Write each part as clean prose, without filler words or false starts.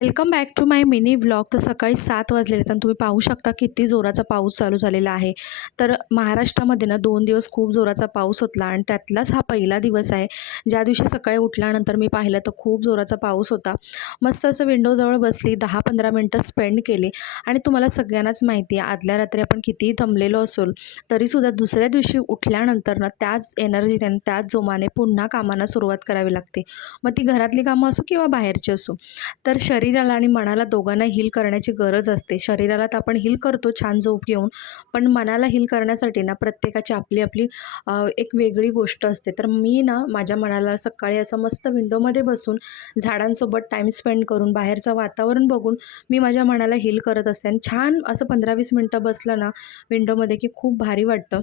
Welcome back to my mini vlog. तर सकाळी 7 वाजलेले आहेत आणि तुम्ही पाहू शकता किती जोराचा पाऊस चालू झालेला आहे. तर महाराष्ट्रामध्ये ना 2 दिवस खूप जोराचा पाऊस होता आणि त्यातलाच हा पहिला दिवस आहे, ज्या दिवशी सकाळी उठल्यानंतर मी पाहिलं तर खूप जोराचा पाऊस होता. मस्त असं विंडोजवळ बसली, 10-15 मिनटं स्पेंड केली आणि तुम्हाला सगळ्यांनाच माहिती आहे आदल्या रात्री आपण कितीही दमलेलो असोल, तरीसुद्धा दुसऱ्या दिवशी उठल्यानंतर ना त्याच एनर्जीने आणि त्याच जोमाने पुन्हा कामांना सुरुवात करावी लागते. मग ती घरातली कामं असो किंवा बाहेरची असो. तर शरीराला आणि मनाला दोघांना हील करण्याची गरज असते. शरीराला तर आपण हील करतो छान झोप घेऊन, पण मनाला हील करण्यासाठी ना प्रत्येकाची आपली आपली एक वेगळी गोष्ट असते. तर मी ना माझ्या मनाला सकाळी असं मस्त विंडोमध्ये बसून झाडांसोबत टाईम स्पेंड करून बाहेरचं वातावरण बघून मी माझ्या मनाला हील करत असते आणि छान असं 15-20 मिनटं बसलं ना विंडोमध्ये की खूप भारी वाटतं.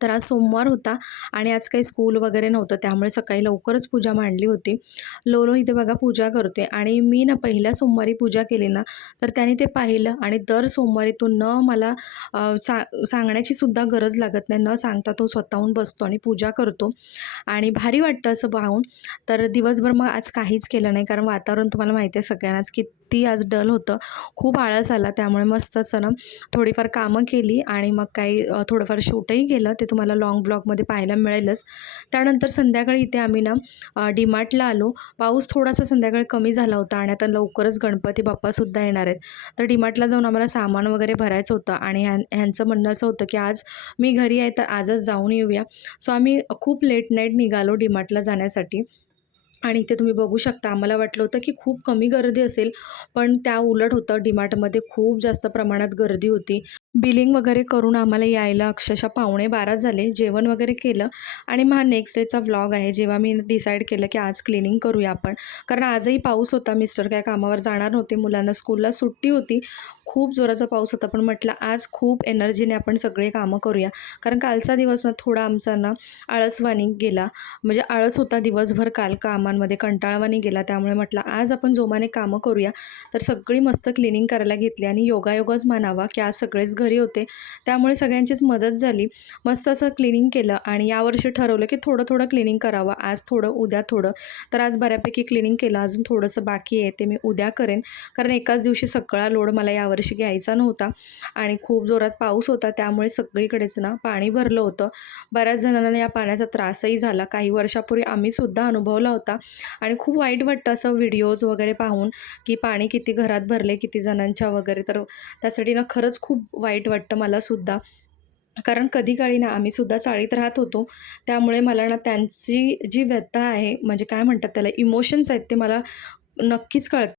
तर आज सोमवार होता आणि आज काही स्कूल वगैरे नव्हतं, त्यामुळे सकाळी लवकरच पूजा मांडली होती. लोलो इथे बघा पूजा करते आणि मी ना पहिल्या सोमवारी पूजा केली ना, तर त्याने ते पाहिलं आणि दर सोमवारी तो न मला सांगण्याची सुद्धा गरज लागत नाही. न सांगता तो स्वतःहून बसतो आणि पूजा करतो आणि भारी वाटतं असं पाहून. तर दिवसभर मग आज काहीच केलं नाही, कारण वातावरण तुम्हाला माहिती आहे सगळ्यांनाच किती आज डल होतं. खूप आळस आला, त्यामुळे मस्त असं ना थोडीफार कामं केली आणि मग काही थोडंफार शूटही केलं. ते तुम्हाला लाँग ब्लॉगमध्ये पाहायला मिळेलच. त्यानंतर संध्याकाळी इथे आम्ही ना डीमार्टला आलो. पाऊस थोडासा संध्याकाळी कमी झाला होता आणि आता लवकरच गणपती बाप्पासुद्धा येणार आहेत. तर डीमार्टला जाऊन आम्हाला सामान वगैरे भरायचं होतं आणि ह्यांचं म्हणणं असं होतं की आज मी घरी आहे तर आजच जाऊन येऊया. सो आम्ही खूप लेट नाईट निघालो डीमार्टला जाण्यासाठी. आणि इथे तुम्ही बघू शकता, आम्हाला वाटलं होतं की खूप कमी गर्दी असेल, पण त्या उलट होतं. डीमार्टमध्ये खूप जास्त प्रमाणात गर्दी होती. बिलिंग वगैरे करून आम्हाला यायला अक्षरशः 11:45 झाले. जेवण वगैरे केलं आणि मग हा नेक्स्ट डेचा व्लॉग आहे, जेव्हा मी डिसाईड केलं की आज क्लिनिंग करूया आपण. कारण आजही पाऊस होता. मिस्टर काय कामावर जाणार नव्हते. मुलांना स्कूलला सुट्टी होती. खूप जोराचा पाऊस होता, पण म्हटलं आज खूप एनर्जीने आपण सगळे कामं करूया. कारण कालचा दिवस ना थोडा आमचा ना आळसवाणी गेला. म्हणजे आळस होता दिवसभर, काल कामांमध्ये कंटाळवाणी गेला. त्यामुळे म्हटलं आज आपण जोमाने कामं करूया. तर सगळी मस्त क्लिनिंग करायला घेतली आणि योगायोगच म्हणावा की आज सगळेच घरी होते, त्यामुळे सगळ्यांचीच मदत झाली. मस्त असं क्लिनिंग केलं आणि यावर्षी ठरवलं की थोडं थोडं क्लिनिंग करावं. आज थोडं, उद्या थोडं. तर आज बऱ्यापैकी क्लिनिंग केलं. अजून थोडंसं बाकी आहे, ते मी उद्या करेन. कारण एकाच दिवशी सगळा लोड मला यावर्षी घ्यायचा नव्हता आणि खूप जोरात पाऊस होता, त्यामुळे सगळीकडेच ना पाणी भरलं होतं. बऱ्याच जणांना या पाण्याचा त्रासही झाला. काही वर्षापूर्वी आम्हीसुद्धा अनुभवला होता आणि खूप वाईट वाटतं असं व्हिडिओज वगैरे पाहून की पाणी किती घरात भरले, किती जणांच्या वगैरे. तर त्यासाठी ना खरंच खूप वाईट वाटतं मलासुद्धा. कारण कधी काळी ना आम्हीसुद्धा चाळीत राहत होतो. त्यामुळे मला ना त्यांची जी व्यथा आहे, म्हणजे काय म्हणतात त्याला, इमोशन्स आहेत, ते मला नक्कीच कळतात.